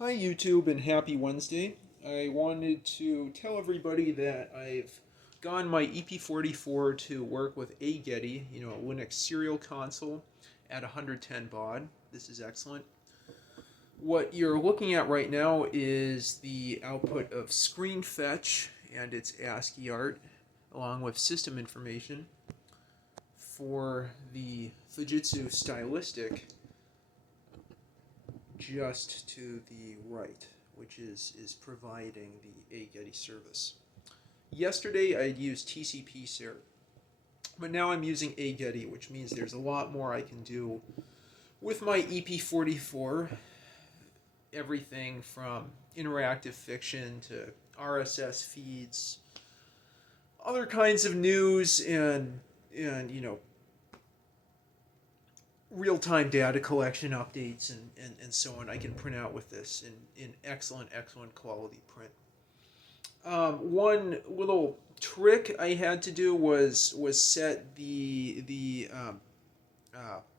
Hi YouTube and happy Wednesday. I wanted to tell everybody that I've gone my EP44 to work with aGetty, a Linux serial console at 110 baud. This is excellent. What you're looking at right now is the output of screen fetch and its ASCII art along with system information for the Fujitsu stylistic just to the right, which is providing the aGetty service. Yesterday I'd used TCP ser, but now I'm using aGetty, which means there's a lot more I can do with my EP44. Everything from interactive fiction to RSS feeds, other kinds of news, and real-time data collection updates and so on I can print out with this in excellent quality print. One little trick I had to do was set the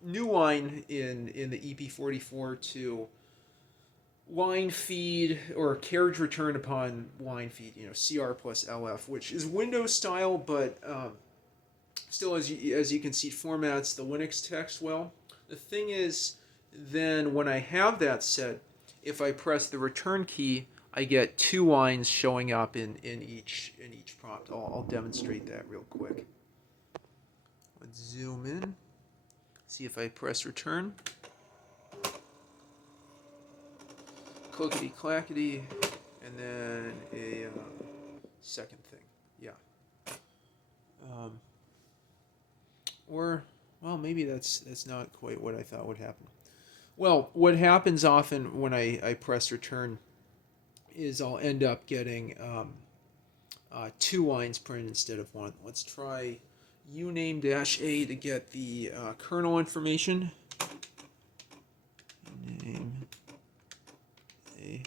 new line in the EP44 to line feed or carriage return upon line feed, CR plus LF, which is Windows style, but still, as you can see, it formats the Linux text well. The thing is, then when I have that set, if I press the return key, I get two lines showing up in each prompt. I'll demonstrate that real quick. Let's zoom in. See if I press return. Clickety clackety, and then a second thing. Yeah. Or, well, maybe that's not quite what I thought would happen. Well, what happens often when I press return is I'll end up getting two lines printed instead of one. Let's try uname-a to get the kernel information. Name a.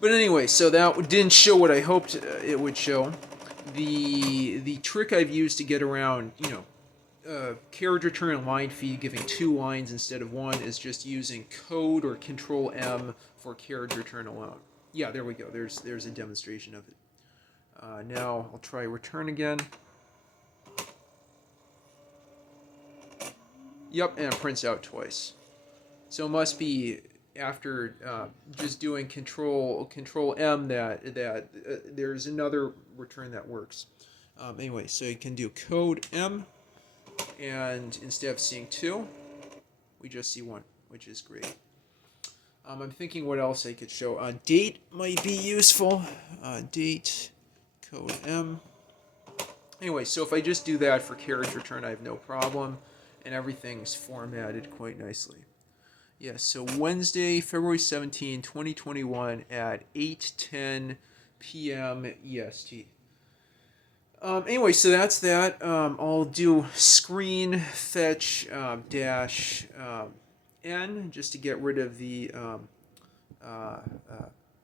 But anyway, so that didn't show what I hoped it would show. The trick I've used to get around, carriage return and line feed giving two lines instead of one is just using code or control M for carriage return alone. Yeah, there we go. There's a demonstration of it. Now I'll try return again. Yep, and it prints out twice. So it must be after just doing control M that there's another return that works. Anyway, so you can do code M, and instead of seeing two, we just see one, which is great. I'm thinking what else I could show. Date might be useful. Date, code M. Anyway, so if I just do that for carriage return, I have no problem, and everything's formatted quite nicely. Yes, so Wednesday, February 17, 2021 at 8:10 p.m. EST. Anyway, so that's that. I'll do screen fetch dash N just to get rid of the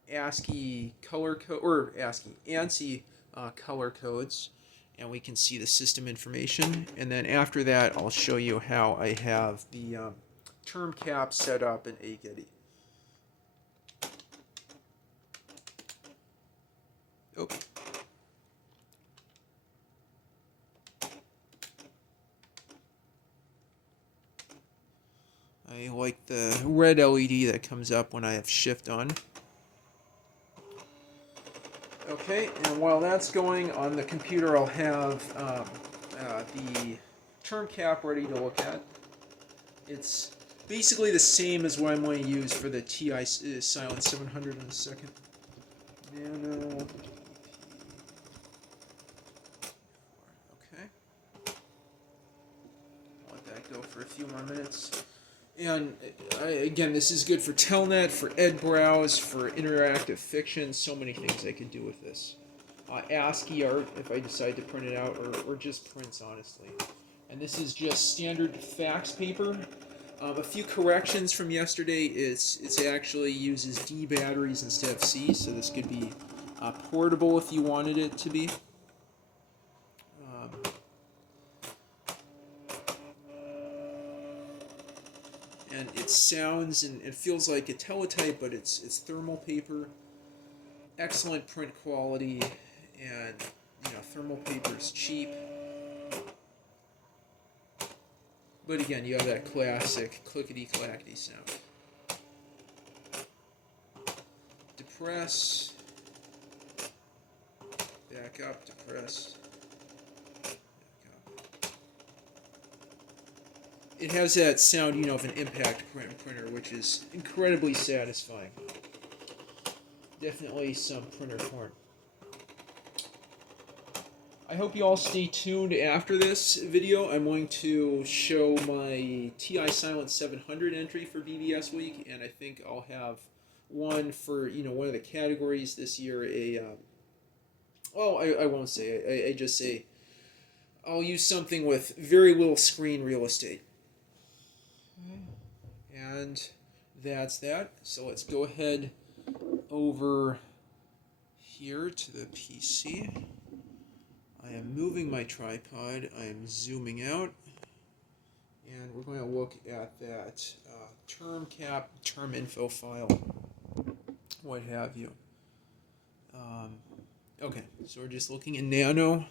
ASCII color code or ANSI color codes, and we can see the system information. And then after that, I'll show you how I have the term cap set up in aGetty. Oh. I like the red LED that comes up when I have shift on. Okay, and while that's going on the computer, I'll have the term cap ready to look at. It's basically the same as what I'm going to use for the TI Silent 700 in a second. Nano. Okay. Let that go for a few more minutes. And again, this is good for Telnet, for EdBrowse, for interactive fiction. So many things I could do with this. ASCII art, if I decide to print it out, or just prints, honestly. And this is just standard fax paper. A few corrections from yesterday. It actually uses D batteries instead of C, so this could be portable if you wanted it to be. and it sounds and it feels like a teletype, but it's thermal paper. Excellent print quality, and thermal paper is cheap. But again, you have that classic clickety-clackety sound. Depress. Back up, depress. Back up. It has that sound, of an impact printer, which is incredibly satisfying. Definitely some printer porn. I hope you all stay tuned after this video. I'm going to show my TI Silent 700 entry for BBS week, and I think I'll have one for one of the categories this year. I won't say. I just say I'll use something with very little screen real estate. And that's that. So let's go ahead over here to the PC. I am moving my tripod, I am zooming out, and we're going to look at that term cap, term info file, what have you. Okay, so we're just looking in Nano,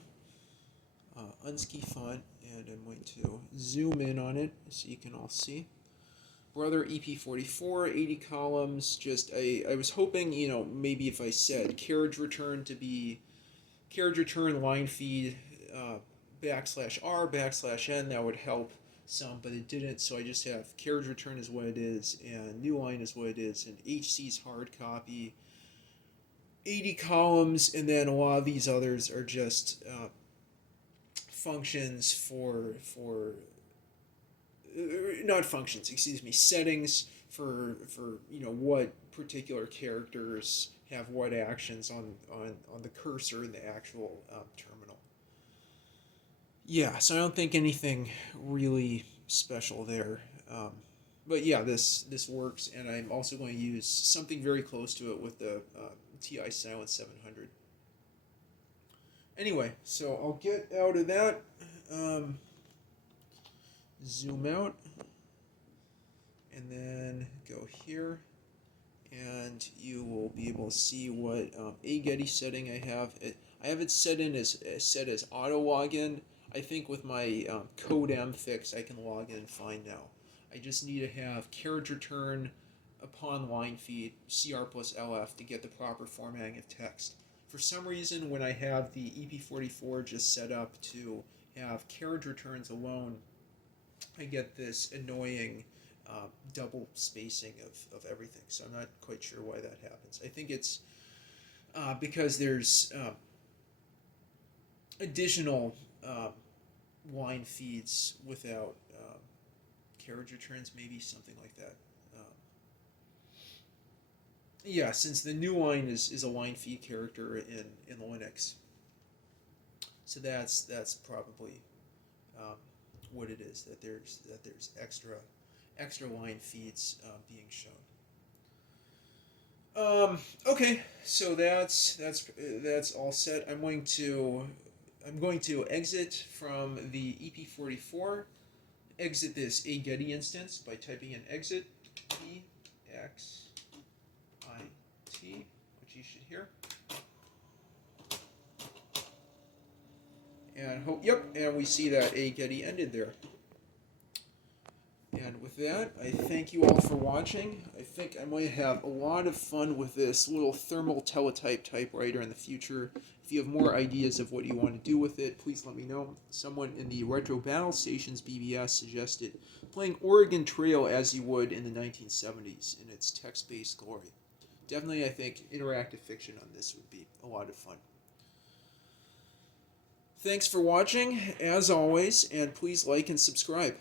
Unsky font, and I'm going to zoom in on it so you can all see. Brother EP44, 80 columns, I was hoping, maybe if I said carriage return to be carriage return line feed /R /N, that would help some, but it didn't, so I just have carriage return is what it is, and new line is what it is, and HC's hard copy, 80 columns, and then a lot of these others are just functions not functions, settings for what particular characters have what actions on the cursor in the actual terminal. Yeah, so I don't think anything really special there. But yeah, this works, and I'm also going to use something very close to it with the TI Silent 700. Anyway, so I'll get out of that. Zoom out, and then go here, and you will be able to see what Getty setting I have. I have it set as auto login. I think with my code M fix, I can log in fine now. I just need to have carriage return upon line feed CR plus LF to get the proper formatting of text. For some reason, when I have the EP44 just set up to have carriage returns alone, I get this annoying double spacing of everything. So I'm not quite sure why that happens. I think it's because there's additional line feeds without carriage returns, maybe something like that. Yeah, since the new line is a line feed character in Linux, so that's probably what it is, that there's extra line feeds being shown. Okay, so that's all set. I'm going to exit from the EP44. Exit this Getty instance by typing in exit EXIT, which you should hear. And and we see that Getty ended there. And with that, I thank you all for watching. I think I might have a lot of fun with this little thermal teletype typewriter in the future. If you have more ideas of what you want to do with it, please let me know. Someone in the Retro Battle Stations BBS suggested playing Oregon Trail as you would in the 1970s in its text-based glory. Definitely, I think interactive fiction on this would be a lot of fun. Thanks for watching, as always, and please like and subscribe.